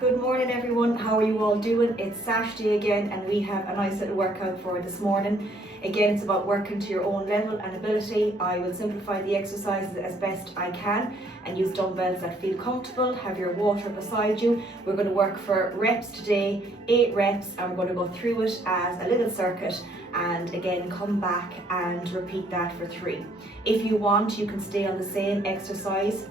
Good morning everyone, how are you all doing? It's Saturday again and we have a nice little workout for this morning. Again, it's about working to your own level and ability. I will simplify the exercises as best I can and use dumbbells that feel comfortable. Have your water beside you. We're going to work for reps today, 8 reps, and we're going to go through it as a little circuit and again come back and repeat that for 3. If you want, you can stay on the same exercise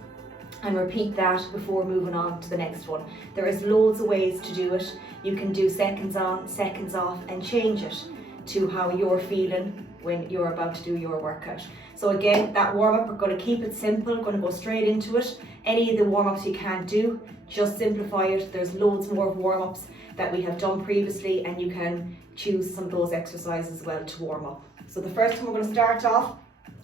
and repeat that before moving on to the next one. There is loads of ways to do it. You can do seconds on, seconds off and change it to how you're feeling when you're about to do your workout. So again, that warm-up, we're going to keep it simple, going to go straight into it. Any of the warm-ups you can't do, just simplify it. There's loads more warm-ups that we have done previously and you can choose some of those exercises as well to warm up. So the first one we're going to start off,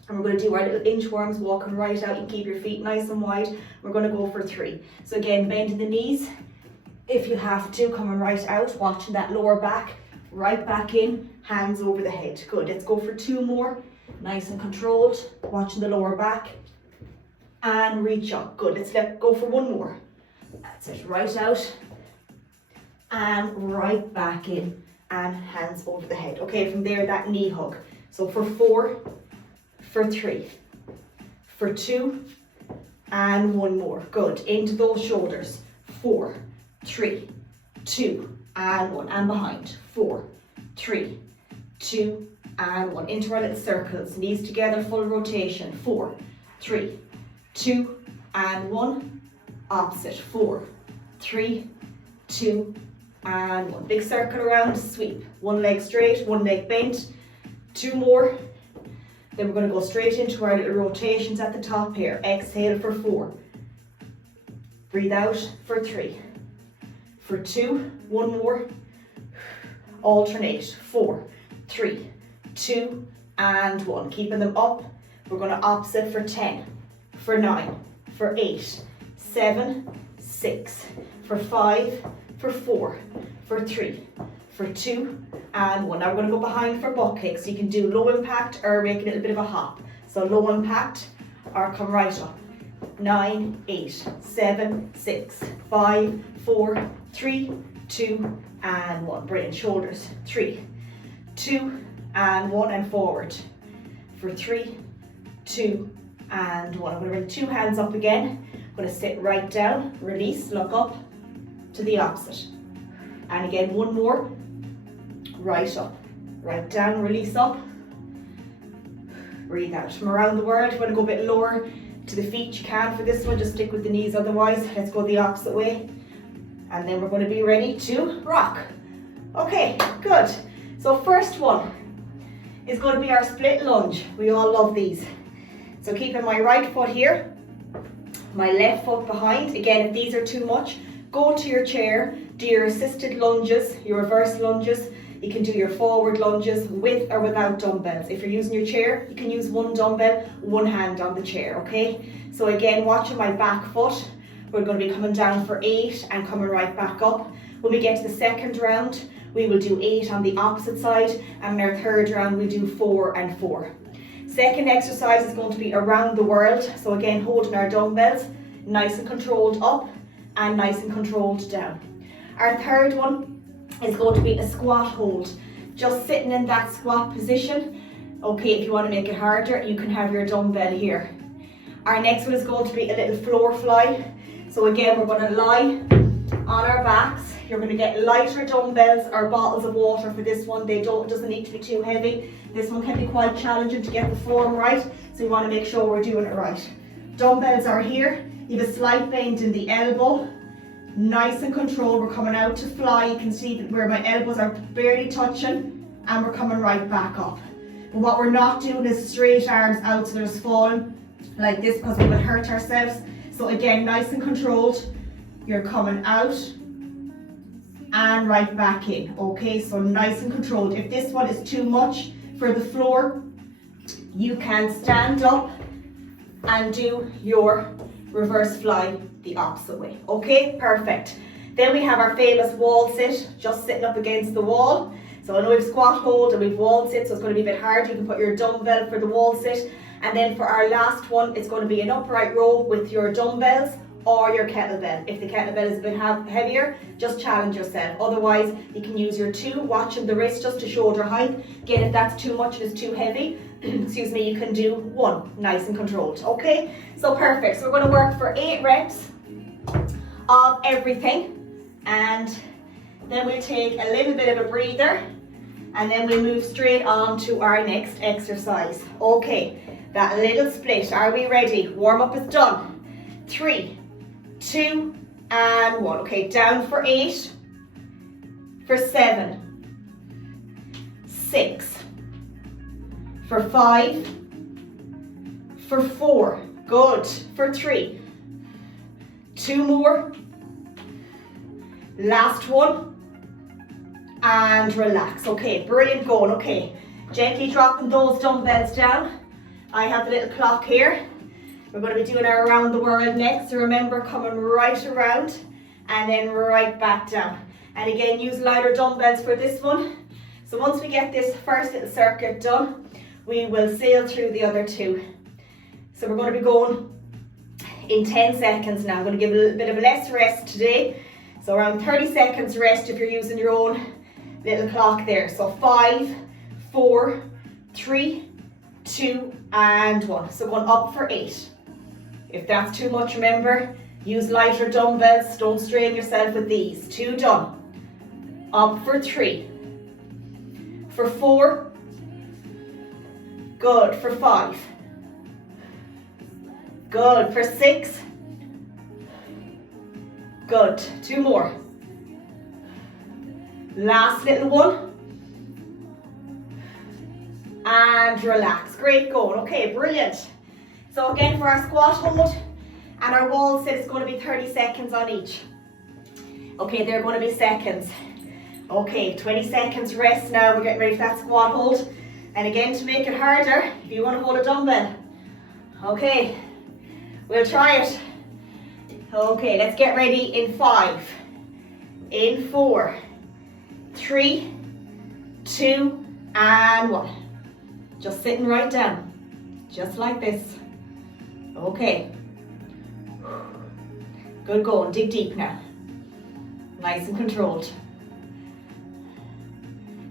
and we're going to do our little inchworms, walking right out. You keep your feet nice and wide. We're going to go for 3. So again, bending the knees. If you have to, coming right out, watching that lower back, right back in, hands over the head. Good, let's go for 2 more. Nice and controlled, watching the lower back. And reach up, good. Let's go for 1 more. That's it, right out. And right back in, and hands over the head. Okay, from there, that knee hug. So for 4, for 3, for 2, and 1 more. Good, into those shoulders. 4, 3, 2, and 1, and behind. 4, 3, 2, and 1. Into our little circles, knees together, full rotation. 4, 3, 2, and 1. Opposite. 4, 3, 2, and 1. Big circle around, sweep. 1 leg straight, 1 leg bent. 2 more. Then we're going to go straight into our little rotations at the top here. Exhale for 4. Breathe out for 3. For 2, 1 more. Alternate. 4, 3, 2, and 1. Keeping them up. We're going to opposite for 10. For 9. For 8. 7, 6. For 5. For 4. For 3. For 2, and 1. Now we're going to go behind for butt kicks. You can do low impact or make a little bit of a hop. So low impact or come right up. 9, 8, 7, 6, 5, 4, 3, 2, and 1. Brilliant. Shoulders. 3, 2, and 1, and forward. For 3, 2, and 1. I'm going to bring 2 hands up again. I'm going to sit right down, release, look up to the opposite. And again, 1 more. Right up, right down, release up, breathe out. From around the world, you want to go a bit lower to the feet, you can for this one, just stick with the knees otherwise. Let's go the opposite way. And then we're going to be ready to rock. Okay, good. So first one is going to be our split lunge. We all love these. So keeping my right foot here, my left foot behind. Again, if these are too much, go to your chair, do your assisted lunges, your reverse lunges. You can do your forward lunges with or without dumbbells. If you're using your chair, you can use 1 dumbbell, 1 hand on the chair, okay? So again, watching my back foot, we're going to be coming down for 8 and coming right back up. When we get to the second round, we will do 8 on the opposite side, and in our third round, we do 4 and 4. Second exercise is going to be around the world. So again, holding our dumbbells, nice and controlled up and nice and controlled down. Our third one is going to be a squat hold. Just sitting in that squat position. Okay, if you want to make it harder, you can have your dumbbell here. Our next one is going to be a little floor fly. So again, we're going to lie on our backs. You're going to get lighter dumbbells or bottles of water for this one. It doesn't need to be too heavy. This one can be quite challenging to get the form right, so you want to make sure we're doing it right. Dumbbells are here. You have a slight bend in the elbow. Nice and controlled. We're coming out to fly. You can see that where my elbows are barely touching, and we're coming right back up. But what we're not doing is straight arms out, so there's falling like this because we will hurt ourselves. So again, nice and controlled. You're coming out and right back in. Okay, so nice and controlled. If this one is too much for the floor, you can stand up and do your reverse fly the opposite way. Okay, perfect. Then we have our famous wall sit, just sitting up against the wall. So I know we've squat hold and we've wall sit, so it's going to be a bit hard. You can put your dumbbell for the wall sit. And then for our last one, it's going to be an upright row with your dumbbells or your kettlebell. If the kettlebell is a bit heavier, just challenge yourself. Otherwise, you can use your 2, watching the wrist just to shoulder height. Again, if that's too much and it's too heavy, excuse me, you can do 1, nice and controlled, okay? So perfect, so we're gonna work for 8 reps of everything, and then we'll take a little bit of a breather, and then we'll move straight on to our next exercise. Okay, that little split, are we ready? Warm up is done. 3, 2, and 1. Okay, down for 8, for 7, 6, for 5, for 4, good, for 3, 2 more, last one, and relax. Okay, brilliant going. Okay, gently dropping those dumbbells down. I have the little clock here. We're going to be doing our around the world next, so remember, coming right around and then right back down. And again, use lighter dumbbells for this one. So once we get this first little circuit done, we will sail through the other 2. So we're going to be going in 10 seconds now. I'm going to give a little bit of less rest today. So around 30 seconds rest if you're using your own little clock there. So 5, 4, 3, 2, and 1. So going up for 8. If that's too much, remember, use lighter dumbbells. Don't strain yourself with these. 2 done. Up for 3. For 4. Good. For 5. Good. For 6. Good. 2 more. Last little one. And relax. Great going. Okay, brilliant. So again, for our squat hold and our wall sit, it's going to be 30 seconds on each. Okay, they're going to be seconds. Okay, 20 seconds rest now. We're getting ready for that squat hold. And again, to make it harder, if you want to hold a dumbbell. Okay, we'll try it. Okay, let's get ready in 5, in 4, 3, 2, and 1. Just sitting right down, just like this. Okay. Good going. Dig deep now. Nice and controlled.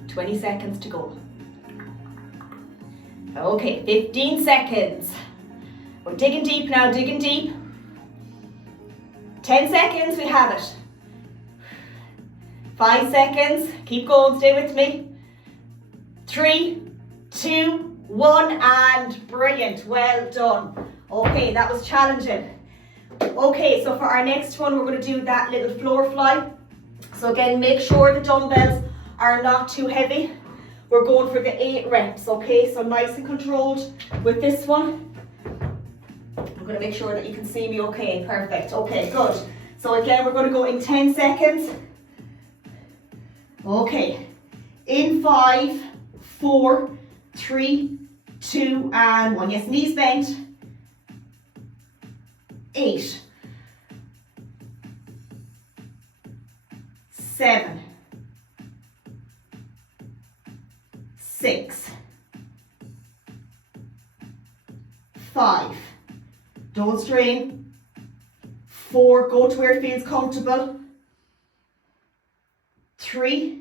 20 seconds to go. Okay, 15 seconds. We're digging deep now, digging deep. 10 seconds, we have it. 5 seconds, keep going, stay with me. 3, 2, 1, and brilliant, well done. Okay, that was challenging. Okay, so for our next one, we're going to do that little floor fly. So again, make sure the dumbbells are not too heavy. We're going for the 8 reps, okay? So nice and controlled with this one. I'm going to make sure that you can see me okay. Perfect. Okay, good. So again, we're going to go in 10 seconds. Okay. In 5, 4, 3, 2, and 1. Yes, knees bent. 8, 7, 6, 5. Don't strain. 4, go to where it feels comfortable. 3,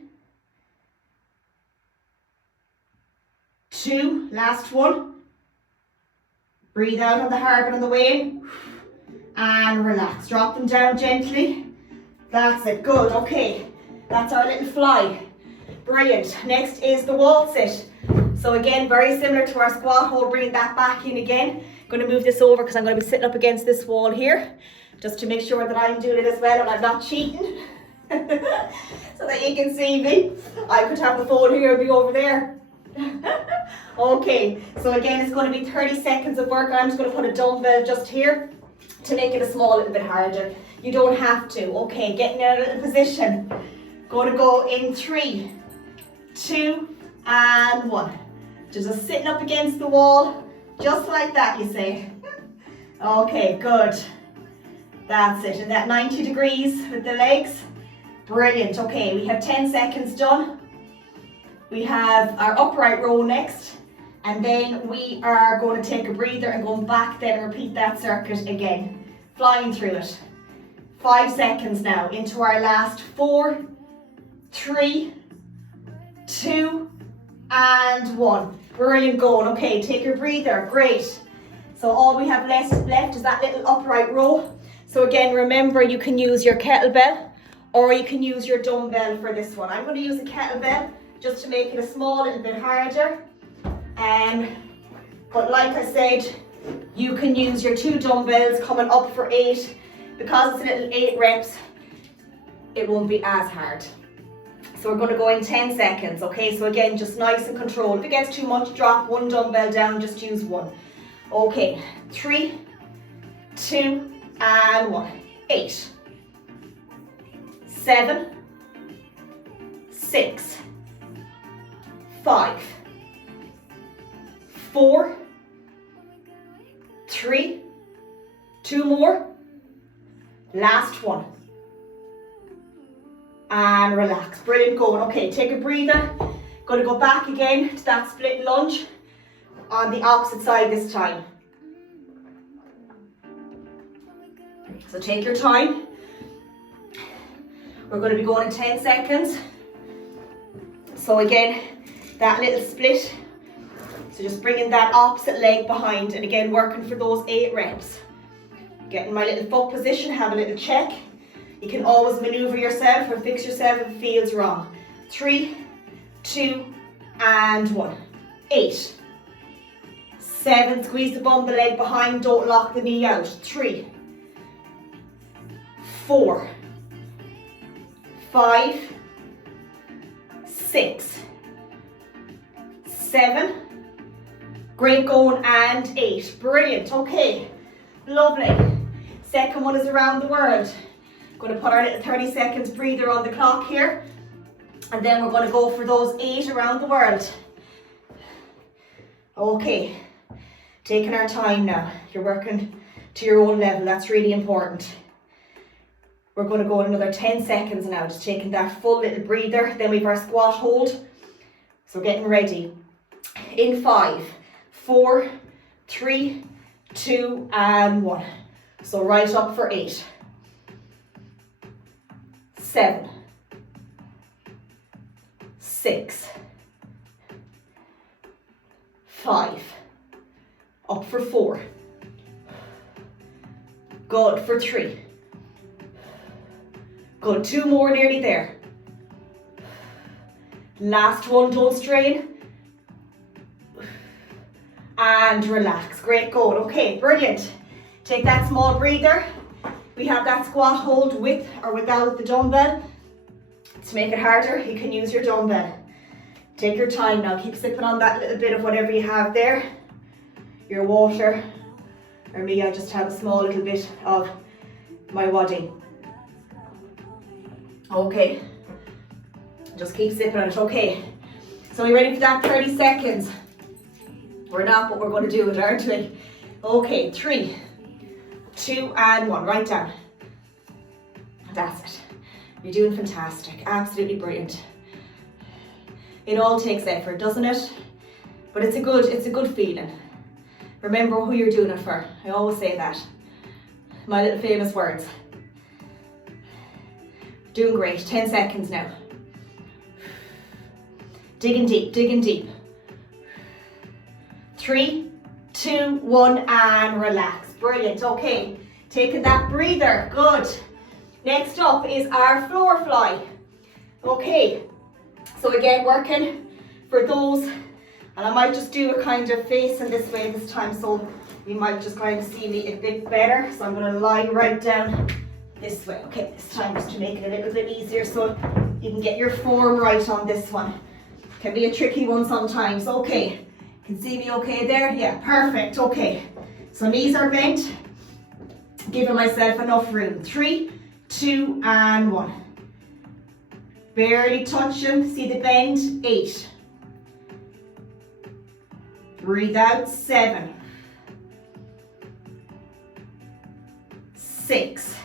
2, last one. Breathe out on the hard and on the way in. And relax. Drop them down gently. That's it. Good. Okay. That's our little fly. Brilliant. Next is the wall sit. So again, very similar to our squat hold. Bring that back in again. Going to move this over because I'm going to be sitting up against this wall here, just to make sure that I'm doing it as well and I'm not cheating, so that you can see me. I could have the phone here and be over there. Okay, so again, it's going to be 30 seconds of work. I'm just going to put a dumbbell just here to make it a small little bit harder. You don't have to. Okay, getting out of the position. Going to go in 3, 2, and 1. Just sitting up against the wall, just like that, you say. Okay, good. That's it. And that 90 degrees with the legs. Brilliant. Okay, we have 10 seconds done. We have our upright row next. And then we are going to take a breather and going back then and repeat that circuit again. Flying through it. 5 seconds now into our last 4, 3, 2, and 1. Brilliant going. Okay, take your breather. Great. So all we have left is that little upright row. So again, remember you can use your kettlebell or you can use your dumbbell for this one. I'm going to use a kettlebell just to make it a small little bit harder. But like I said, you can use your 2 dumbbells coming up for 8. Because it's a little 8 reps, it won't be as hard. So we're going to go in 10 seconds, okay? So again, just nice and controlled. If it gets too much, drop 1 dumbbell down, just use 1. Okay, 3, 2, and 1. 8, 7, 6, 5, 4, 3, 2 more. Last one. And relax. Brilliant going. Okay, take a breather. Going to go back again to that split lunge on the opposite side this time. So take your time. We're going to be going in 10 seconds. So again, that little split. So just bringing that opposite leg behind and again working for those 8 reps. Get in my little foot position, have a little check. You can always maneuver yourself or fix yourself if it feels wrong. 3, 2, and 1. 8, 7, squeeze the bum of the leg behind, don't lock the knee out. 3, 4, 5, 6, 7, great going, and 8. Brilliant, okay, lovely. Second one is around the world. Going to put our little 30 seconds breather on the clock here. And then we're going to go for those 8 around the world. Okay, taking our time now. You're working to your own level, that's really important. We're going to go another 10 seconds now, just taking that full little breather. Then we've our squat hold. So getting ready. In 5, 4, 3, 2, and 1. So right up for 8, 7, 6, 5, up for 4, good for 3, good, 2 more, nearly there, last one, don't strain, and relax, great going. Okay, brilliant. Take that small breather. We have that squat hold with or without the dumbbell. To make it harder, you can use your dumbbell. Take your time now, keep sipping on that little bit of whatever you have there. Your water, or me, I just have a small little bit of my waddy. Okay, just keep sipping on it, okay. So we're ready for that 30 seconds. We're not, but we're going to do it, aren't we? Okay, 3, 2, and 1, right down. That's it. You're doing fantastic, absolutely brilliant. It all takes effort, doesn't it? But it's a good feeling. Remember who you're doing it for. I always say that. My little famous words. Doing great, 10 seconds now. Digging deep, digging deep. 3, 2, 1, and relax. Brilliant, okay. Taking that breather, good. Next up is our floor fly. Okay, so again, working for those, and I might just do a kind of facing this way this time, so you might just kind of see me a bit better. So I'm going to lie right down this way. Okay, this time just to make it a little bit easier so you can get your form right on this one. Can be a tricky one sometimes. Okay, can see me okay there? Yeah, perfect, okay. So knees are bent, giving myself enough room. 3, 2, and 1. Barely touching, see the bend, 8. Breathe out, 7. 6.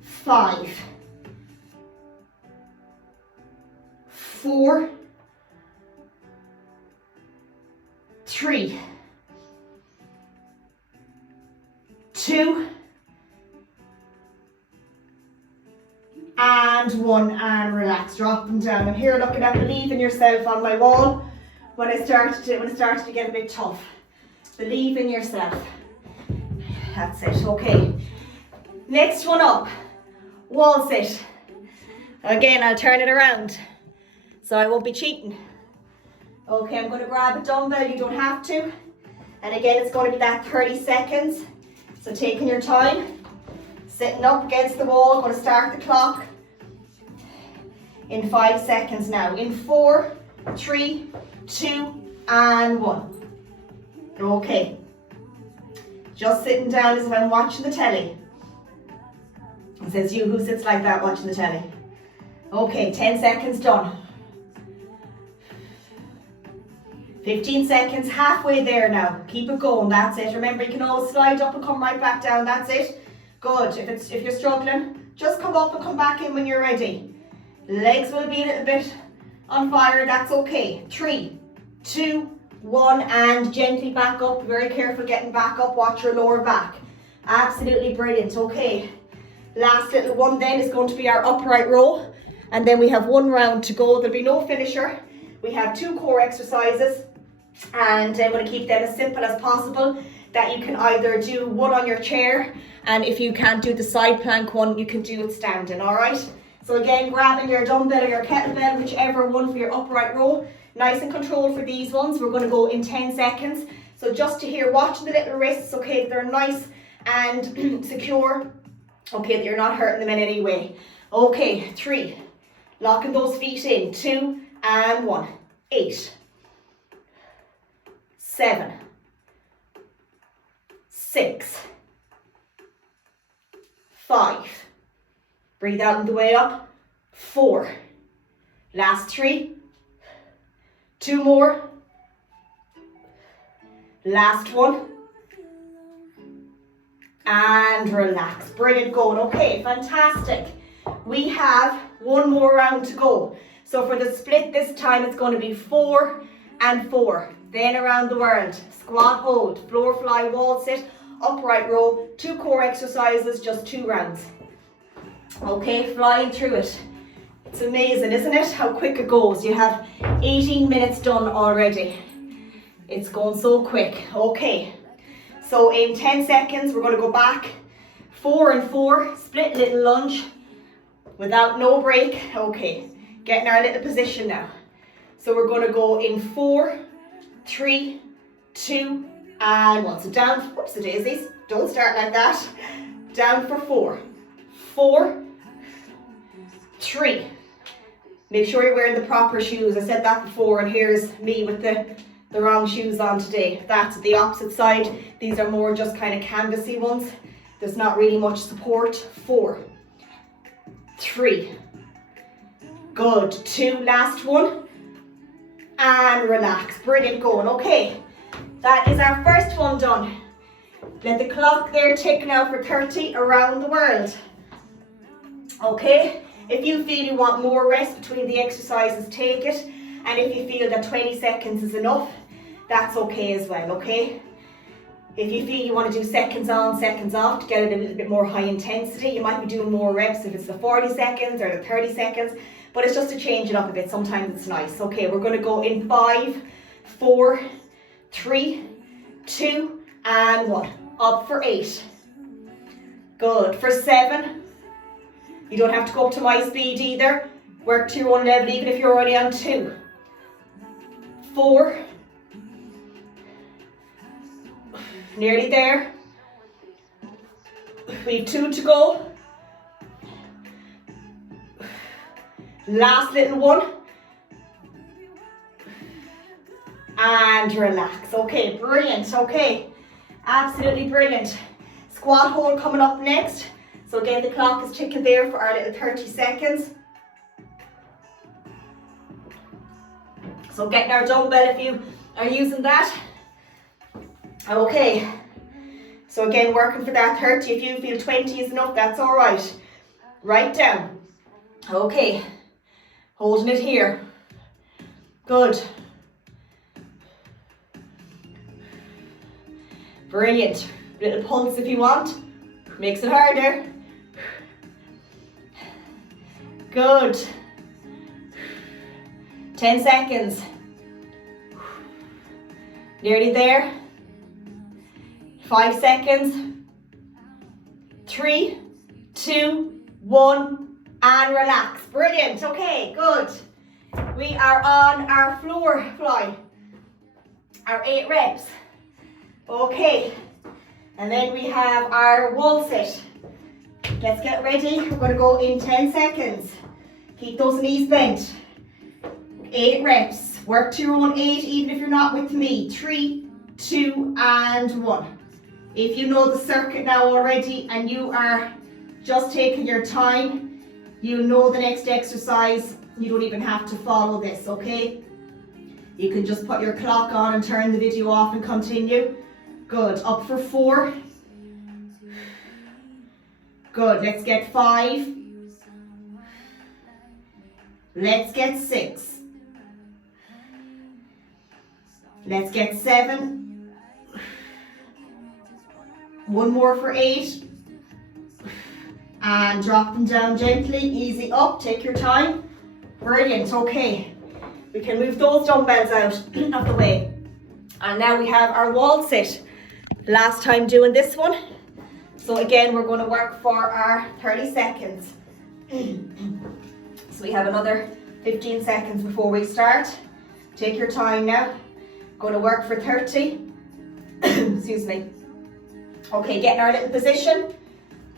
5. 4. 3. 2. and 1, and relax. Drop them down. I'm here looking at believe in yourself on my wall when it started to get a bit tough. Believe in yourself. That's it. Okay. Next one up, wall sit. Again, I'll turn it around, so I won't be cheating. Okay, I'm going to grab a dumbbell, you don't have to. And again, it's going to be that 30 seconds. So taking your time, sitting up against the wall, going to start the clock in 5 seconds now. In 4, 3, 2, and 1. Okay. Just sitting down as if I'm watching the telly. It says you who sits like that watching the telly. Okay, 10 seconds done. 15 seconds, halfway there now. Keep it going, that's it. Remember, you can always slide up and come right back down, that's it. Good, if you're struggling, just come up and come back in when you're ready. Legs will be a little bit on fire, that's okay. 3, 2, 1, and gently back up. Very careful getting back up, watch your lower back. Absolutely brilliant, okay. Last little one then is going to be our upright row. And then we have 1 round to go. There'll be no finisher. We have 2 core exercises. And I'm going to keep them as simple as possible. That you can either do one on your chair. And if you can't do the side plank one, you can do it standing, alright? So again, grabbing your dumbbell or your kettlebell, whichever one for your upright row. Nice and controlled for these ones. We're going to go in 10 seconds. So just to hear, watch the little wrists, okay, that they're nice and secure. Okay, that you're not hurting them in any way. Okay, 3. Locking those feet in. 2 and 1. 8. 7. 6. 5. Breathe out on the way up. 4. Last 3. 2 more. Last 1. And relax. Brilliant going. Okay, fantastic. We have 1 more round to go. So for the split this time, it's going to be 4 and 4. Then around the world. Squat, hold, floor fly, wall sit, upright row. 2 core exercises, just 2 rounds. Okay, flying through it. It's amazing, isn't it? How quick it goes. You have 18 minutes done already. It's going so quick. Okay. So in 10 seconds, we're going to go back. 4 and 4, split little lunge without no break. Okay, getting our little position now. So we're going to go in 4, 3, 2, and 1. So down, whoops the daisies, don't start like that. Down for 4, 4, 3. Make sure you're wearing the proper shoes. I said that before, and here's me with the wrong shoes on today. That's the opposite side. These are more just kind of canvasy ones. There's not really much support. 4, 3, good, 2, last 1, and relax. Brilliant going. Okay, that is our first one done. Let the clock there tick now for 30 around the world. Okay, if you feel you want more rest between the exercises, take it. And if you feel that 20 seconds is enough, that's okay as well, okay? If you feel you want to do seconds on, seconds off to get it a little bit more high intensity, you might be doing more reps if it's the 40 seconds or the 30 seconds, but it's just to change it up a bit. Sometimes it's nice. Okay, we're going to go in 5, 4, 3, 2, and 1. Up for 8. Good. For 7. You don't have to go up to my speed either. Work to your own level even if you're only on 2. 4. Nearly there. We have 2 to go. Last little one. And relax. Okay, brilliant. Okay, absolutely brilliant. Squat hold coming up next. So again, the clock is ticking there for our little 30 seconds. So getting our dumbbell if you are using that. Okay, so again, working for that 30. If you feel 20 is enough, that's all right. Right down. Okay, holding it here. Good. Brilliant. Little pulse if you want. Makes it harder. Good. 10 seconds. Nearly there. 5 seconds. 3, 2, 1, and relax. Brilliant. Okay, good. We are on our floor fly. Our 8 reps. Okay. And then we have our wall sit. Let's get ready. We're going to go in 10 seconds. Keep those knees bent. 8 reps. Work to your own 8 even if you're not with me. 3, 2, and 1. If you know the circuit now already and you are just taking your time, you know the next exercise. You don't even have to follow this, okay? You can just put your clock on and turn the video off and continue. Good. Up for 4. Good. Let's get 5. Let's get 6. Let's get 7. 1 more for 8. And drop them down gently. Easy up. Take your time. Brilliant. Okay. We can move those dumbbells out of the way. And now we have our wall sit. Last time doing this one. So again, we're going to work for our 30 seconds. So we have another 15 seconds before we start. Take your time now. Going to work for 30. Excuse me. Okay, getting our little position.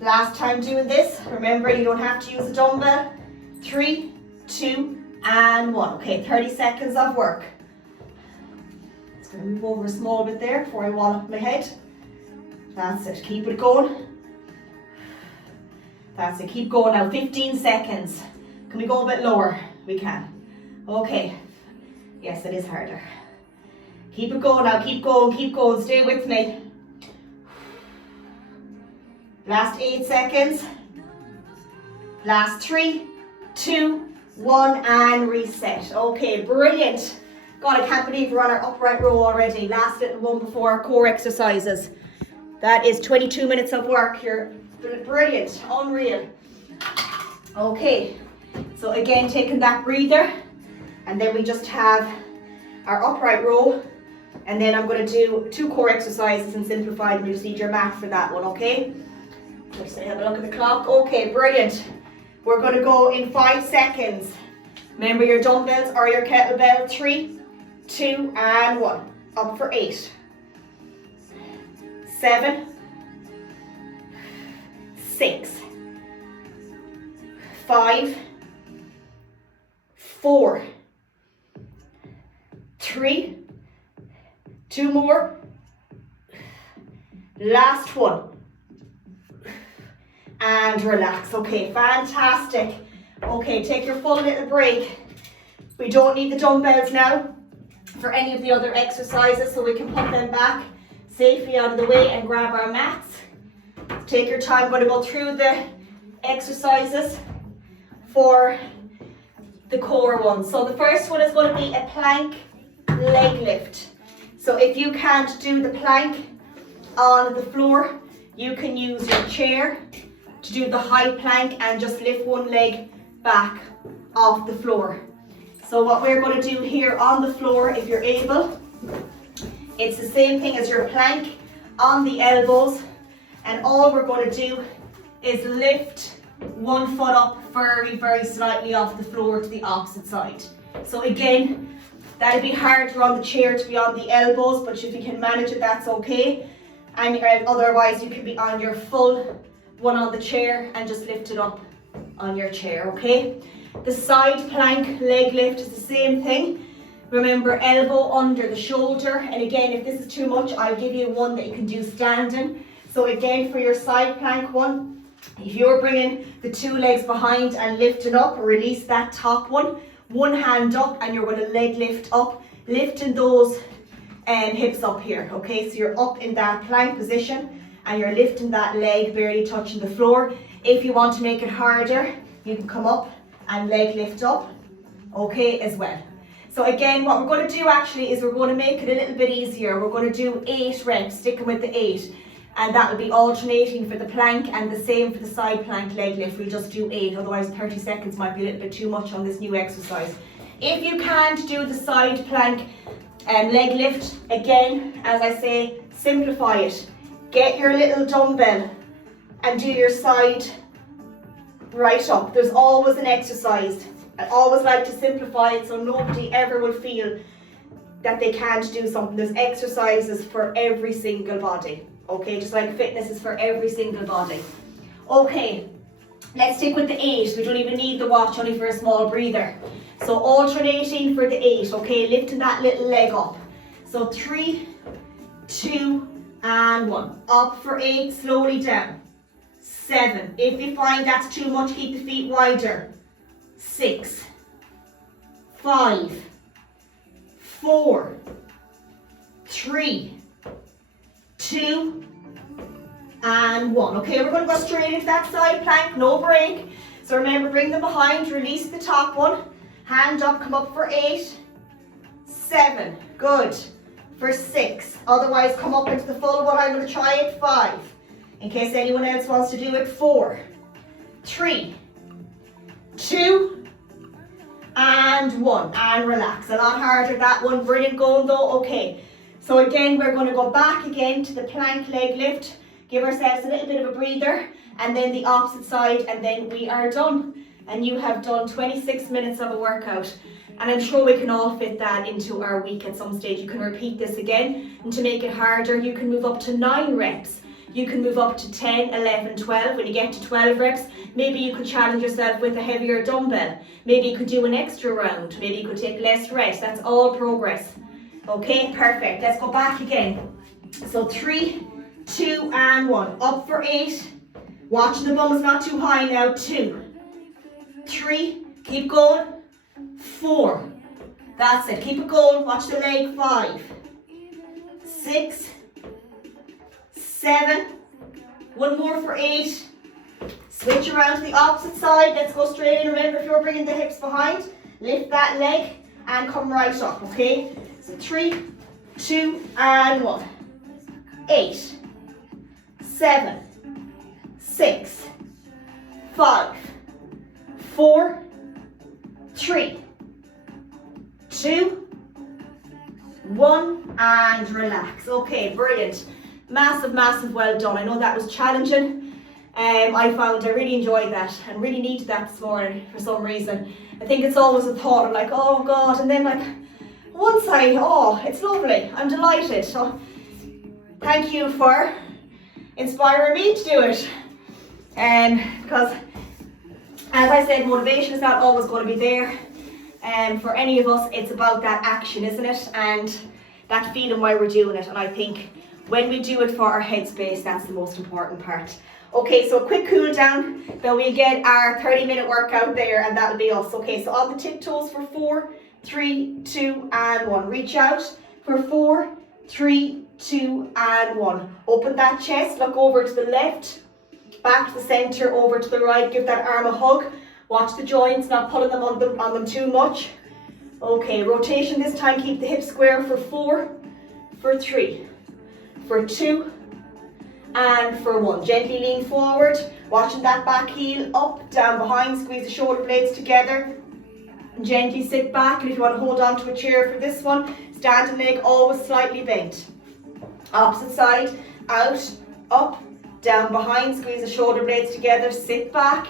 Last time doing this. Remember, you don't have to use a dumbbell. 3, 2, and 1. Okay, 30 seconds of work. Just going to move over a small bit there before I wall up my head. That's it. Keep it going. That's it. Keep going now. 15 seconds. Can we go a bit lower? We can. Okay. Yes, it is harder. Keep it going now. Keep going. Keep going. Stay with me. Last 8 seconds. Last 3, 2, 1, and reset. Okay, brilliant. God, I can't believe we're on our upright row already. Last little one before our core exercises. That is 22 minutes of work. You're brilliant, unreal. Okay, so again, taking that breather, and then we just have our upright row, and then I'm going to do 2 core exercises and simplified, and you just need your mat for that one, okay? Just have a look at the clock. Okay, brilliant. We're going to go in 5 seconds. Remember your dumbbells or your kettlebell. 3, 2, and 1. Up for 8. 7, 6, 5, 4, 3, 2 more, last one, and relax. Okay, fantastic. Okay, take your full little break. We don't need the dumbbells now for any of the other exercises, so we can put them back safely out of the way and grab our mats. Take your time. I'm going to go through the exercises for the core ones. So the first one is going to be a plank leg lift. So if you can't do the plank on the floor, you can use your chair to do the high plank and just lift one leg back off the floor. So what we're going to do here on the floor, if you're able, it's the same thing as your plank on the elbows, and all we're going to do is lift one foot up very, very slightly off the floor to the opposite side. So again, that'd be harder on the chair to be on the elbows, but if you can manage it, that's okay. And otherwise, you can be on your full one on the chair and just lift it up on your chair, okay? The side plank leg lift is the same thing. Remember, elbow under the shoulder, and again, if this is too much, I'll give you one that you can do standing. So again, for your side plank one, if you're bringing the 2 legs behind and lifting up, release that top one hand up, and you're going to leg lift up, lifting those hips up here, okay? So you're up in that plank position, and you're lifting that leg, barely touching the floor. If you want to make it harder, you can come up and leg lift up, okay, as well. So again, what we're going to do actually is we're going to make it a little bit easier. We're going to do 8 reps, sticking with the 8. and that will be alternating for the plank and the same for the side plank leg lift. We'll just do 8, otherwise 30 seconds might be a little bit too much on this new exercise. If you can't do the side plank leg lift, again, as I say, simplify it. Get your little dumbbell and do your side right up. There's always an exercise. I always like to simplify it so nobody ever will feel that they can't do something. There's exercises for every single body. Okay, just like fitness is for every single body. Okay, let's stick with the 8. We don't even need the watch, only for a small breather. So alternating for the 8, okay, lifting that little leg up. So 3, 2, and 1. Up for 8, slowly down. 7. If you find that's too much, keep the feet wider. 6, 5, 4, 3, 2, and 1. Okay, we're going to go straight into that side plank, no break. So remember, bring them behind, release the top one. Hand up, come up for 8, 7, good. For 6, otherwise come up into the full one. I'm going to try it. 5, in case anyone else wants to do it. 4, 3, 2, and 1. And relax. A lot harder that one. Brilliant going though. Okay, so again, we're going to go back again to the plank leg lift. Give ourselves a little bit of a breather, and then the opposite side, and then we are done. And you have done 26 minutes of a workout. And I'm sure we can all fit that into our week at some stage. You can repeat this again, and to make it harder, you can move up to 9 reps. You can move up to 10, 11, 12. When you get to 12 reps, maybe you could challenge yourself with a heavier dumbbell. Maybe you could do an extra round. Maybe you could take less rest. That's all progress. Okay, perfect. Let's go back again. So 3, 2, and 1. Up for 8. Watching the bum is not too high now. 2, 3, keep going. 4, that's it. Keep it going. Watch the leg. 5, 6, 7. One more for 8. Switch around to the opposite side. Let's go straight in. Remember, if you're bringing the hips behind, lift that leg and come right up. Okay. So 3, 2, and 1. 8, 7, 6, 5, 4, 3, 2, 1, and relax. Okay, brilliant. Massive, massive well done. I know that was challenging. I found I really enjoyed that and really needed that this morning for some reason. I think it's always a thought of like, oh God, and then like once it's lovely. I'm delighted. So thank you for inspiring me to do it. Because as I said, motivation is not always going to be there. For any of us, it's about that action, isn't it? And that feeling why we're doing it. And I think when we do it for our headspace, that's the most important part. Okay, so a quick cool down, then we get our 30-minute workout there, and that'll be us. Okay, so on the tiptoes for 4, 3, 2, and 1. Reach out for 4, 3, 2, and 1. Open that chest, look over to the left, back to the center, over to the right. Give that arm a hug. Watch the joints, not pulling them on them too much. Okay, rotation this time. Keep the hips square for 4, for 3, for 2, and for 1. Gently lean forward, watching that back heel up, down behind. Squeeze the shoulder blades together. Gently sit back, and if you want to hold on to a chair for this one, standing leg always slightly bent. Opposite side, out, up, down behind. Squeeze the shoulder blades together. Sit back,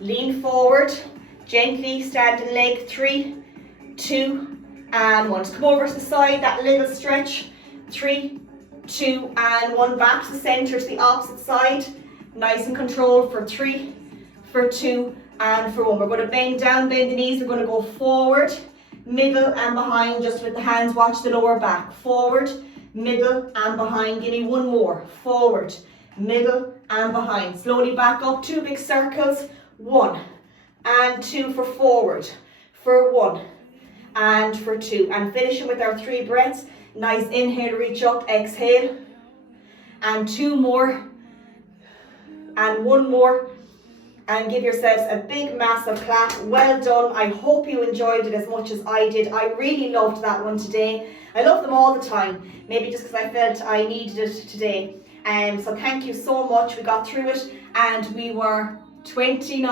lean forward, gently standing leg. 3, 2, and 1. Just come over to the side, that little stretch. 3, 2, and 1. Back to the center, to the opposite side. Nice and controlled for 3, for 2, and for 1. We're going to bend down, bend the knees. We're going to go forward, middle, and behind, just with the hands. Watch the lower back. Forward, middle, and behind. Give me one more. Forward, middle, and behind. Slowly back up, 2 big circles. 1, and 2 for forward, for 1, and for 2. And finishing with our 3 breaths. Nice inhale, reach up, exhale, and 2 more, and 1 more, and give yourselves a big massive clap. Well done. I hope you enjoyed it as much as I did. I really loved that one today. I love them all the time, maybe just because I felt I needed it today. So thank you so much. We got through it and we were 30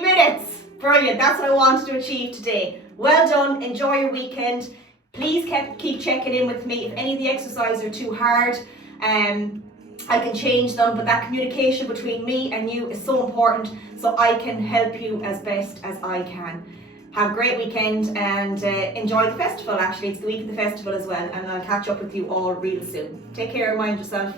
minutes. Brilliant, that's what I wanted to achieve today. Well done, enjoy your weekend. Please keep checking in with me. If any of the exercises are too hard, I can change them, but that communication between me and you is so important, so I can help you as best as I can. Have a great weekend and enjoy the festival. Actually, it's the week of the festival as well, and I'll catch up with you all real soon. Take care, mind yourself.